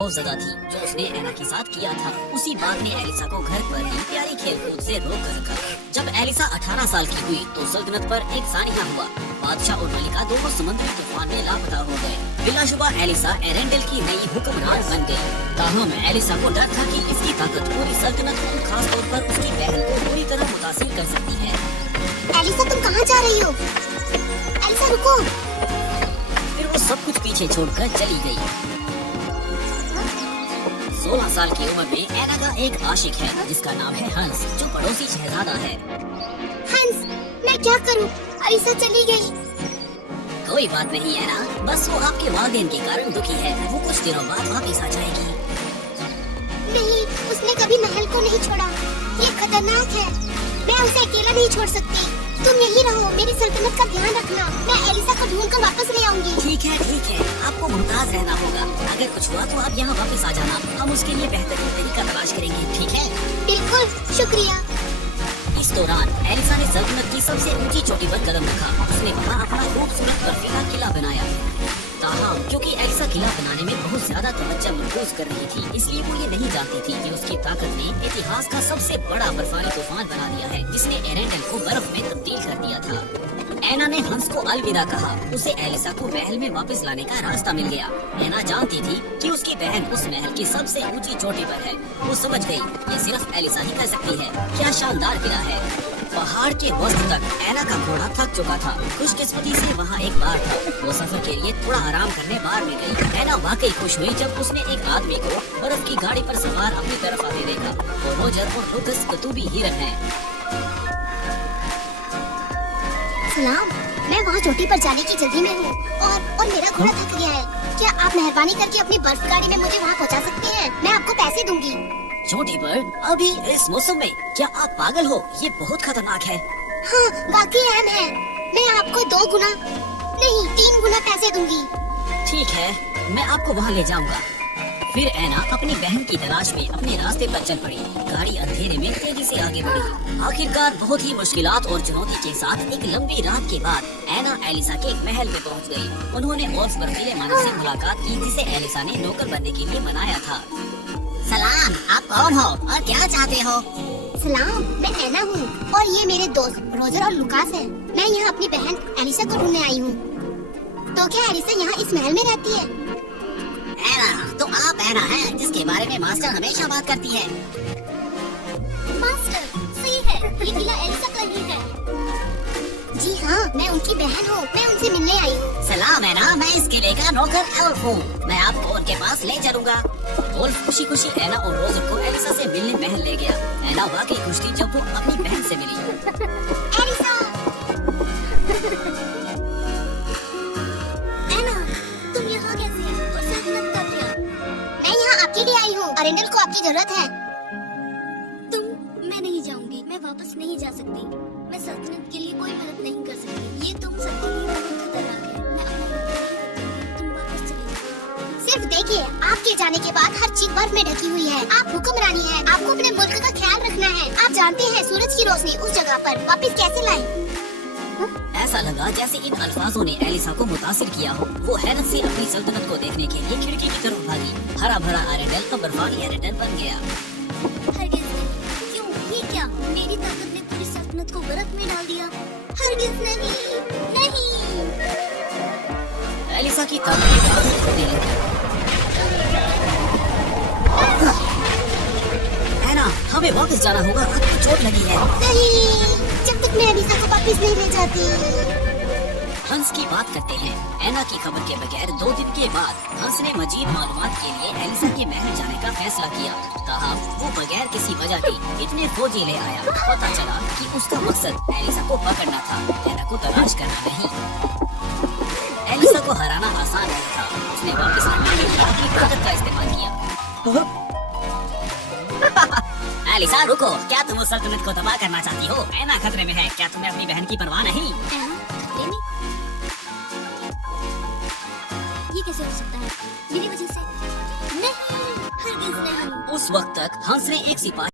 वो जगह थी जो उसने एना के साथ किया था। उसी बात ने एलिसा को घर पर ही प्यारी खेलकूद से रोक कर रखा। जब एलिसा 18 साल की हुई तो सल्तनत पर एक सानिया हुआ। बादशाह और मलिका दोनों समुद्री तूफान में लापता हो गए। बिलाशुबा एलिसा एरेंडल की नई हुक्मरान बन गई। ताहम एलिसा को डर था कि इसकी ताकत पूरी सल्तनत को, खास तौर पर उसकी बहन को पूरी तरह मुतासिर कर सकती है। एलिसा, तुम कहाँ जा रही हो? एलिसा, रुको। फिर वो सब कुछ पीछे छोड़कर चली गई। 16 साल की उम्र में एना का एक आशिक है जिसका नाम है हंस, जो पड़ोसी शहजादा है। हंस, मैं क्या करूं? एलिसा चली गई। कोई बात नहीं एना, बस वो आपके वालिदैन के कारण दुखी है। वो कुछ दिनों बाद वापस आ जाएगी। नहीं, उसने कभी महल को नहीं छोड़ा। ये खतरनाक है। मैं उसे अकेला नहीं छोड़ सकती। तुम यहीं रहो, मेरी सल्तनत का ध्यान रखना। मैं एलिसा को ढूंढ कर वापस ले आऊंगी। ठीक है, आपको मुमताज रहना होगा। अगर कुछ हुआ तो आप यहाँ वापस आ जाना। हम उसके लिए बेहतरीन तरीका तलाश करेंगे, ठीक है? बिल्कुल, शुक्रिया। इस दौरान एलिसा ने सल्तनत की सबसे ऊंची चोटी पर कदम रखा। उसने वहाँ अपना खूबसूरत बर्फीला किला बनाया। ताहम क्योंकि एलिसा किला बनाने में बहुत ज्यादा तवज्जो मरकूज कर रही थी, इसलिए वो ये नहीं जानती थी कि उसकी ताकत ने इतिहास का सबसे बड़ा बर्फानी तूफान बना दिया है, जिसने एरेंडल को बर्फ में तब्दील कर दिया था। एना ने हंस को अलविदा कहा। उसे एलिसा को महल में वापस लाने का रास्ता मिल गया। एना जानती थी कि उसकी बहन उस महल की सबसे ऊंची चोटी पर है। वो समझ गई ये सिर्फ एलिसा ही कर सकती है। क्या शानदार किला है। पहाड़ के वस्त तक एना का घोड़ा थक चुका था। खुशकिस्मती से वहाँ एक बार था। वो सफर के लिए थोड़ा आराम करने बार में गई। एना वाकई खुश हुई जब उसने एक आदमी को बर्फ की गाड़ी पर सवार अपनी तरफ आते देखा। वो रोजर और लुकस कतूबी हिरन है। सलाम, मैं वहाँ चोटी पर जाने की जल्दी में हूँ और मेरा घोड़ा थक गया है। क्या आप मेहरबानी करके अपनी बर्फ गाड़ी में मुझे वहाँ पहुँचा सकते हैं? मैं आपको पैसे दूंगी। चोटी पर अभी इस मौसम में? क्या आप पागल हो? ये बहुत खतरनाक है। हाँ, वाकई अहम है। मैं आपको 2 गुना नहीं 3 गुना पैसे दूंगी। ठीक है, मैं आपको वहाँ ले जाऊंगा। फिर एना अपनी बहन की तलाश में अपने रास्ते पर चल पड़ी। गाड़ी अंधेरे में तेजी से आगे बढ़ी। आखिरकार बहुत ही मुश्किलात और चुनौती के साथ एक लंबी रात के बाद एना एलिसा के एक महल में पहुंच गई। उन्होंने ओल्स बर्फीले मानव से मुलाकात की, जिसे एलिसा ने नौकर बनने के लिए मनाया था। सलाम, आप कौन हो और क्या चाहते हो? सलाम, मैं एना हूँ और ये मेरे दोस्त रोजर और लुकास है। मैं यहाँ अपनी बहन एलिसा को ढूंढने आई हूँ। तो क्या एलिसा यहाँ इस महल में रहती है? एना, तो आप एना हैं जिसके बारे में मास्टर हमेशा बात करती है। मास्टर, सही है, ये किला एलिसा का ही है। जी हाँ, मैं उनकी बहन हूँ। मैं उनसे मिलने आई हूँ। सलाम एना, मैं इस किले का नौकर एल्फ हूँ। मैं आपको उनके पास ले चलूंगा। वुल्फ खुशी खुशी एना और रोजर को एलिसा से मिलने महल ले गया। एना वाकई खुश थी जब वो अपनी बहन से मिली। एलिसा! एना, तुम यहाँ कैसे? और सल्तनत का क्या? मैं यहाँ आपके लिए आई हूँ। अरेंडल को आपकी जरूरत है। मैं नहीं जाऊंगी। मैं वापस नहीं जा सकती। मैं सल्तनत के लिए कोई मदद नहीं कर सकती। ये तुम सबके लिए बहुत खतरनाक है। मैं अपना मदद नहीं करूंगी। तुम वापस चले जाओ। सिर्फ देखिए, आपके जाने के बाद हर चीज बर्फ में ढकी हुई है। आप हुक्मरानी हैं। आपको अपने मुल्क का ख्याल रखना है। आप जानते हैं सूरज की रोशनी उस जगह पर वापस कैसे लाएं? ऐसा लगा जैसे इन अल्फाजों ने एलिसा को मुतासिर किया हो। वो हैरत से अपनी सल्तनत को देखने के लिए खिड़की की तरफ भागी। हरा भरा एरेंडल का बर्फानी एरेंडल बन गया। हरगिज़ नहीं। क्यों? ये क्या? मेरी ताकत ने पूरी सल्तनत को बर्फ में डाल दिया। हरगिज़ नहीं, नहीं। एलिसा की ताकत होने लगी। एना, हमें वापस जाना होगा। आपको चोट लगी है। नहीं, जब तक मैं एलिसा को वापस नहीं ले जाती। हंस की बात करते हैं। एना की खबर के बगैर 2 दिन के बाद हंस ने मजीद मालूमात के लिए एलिसा के महल जाने का फैसला किया। ताहम वो बगैर किसी वजह के इतने फौजी ले आया। पता चला कि उसका मकसद एलिसा को पकड़ना था, एना को तलाश करना नहीं। एलिसा को हराना आसान नहीं था। उसने वापस आने के लिए अपनी ताकत का इस्तेमाल किया। एलिसा रुको, क्या तुम उस सल्तनत को तबाह करना चाहती हो? एना खतरे में है। क्या तुम्हें अपनी बहन की परवाह नहीं? ये कैसे हो सकता है? मेरी वजह से? नहीं, हरगिज़ नहीं। उस वक्त तक हंस ने एक सिपाही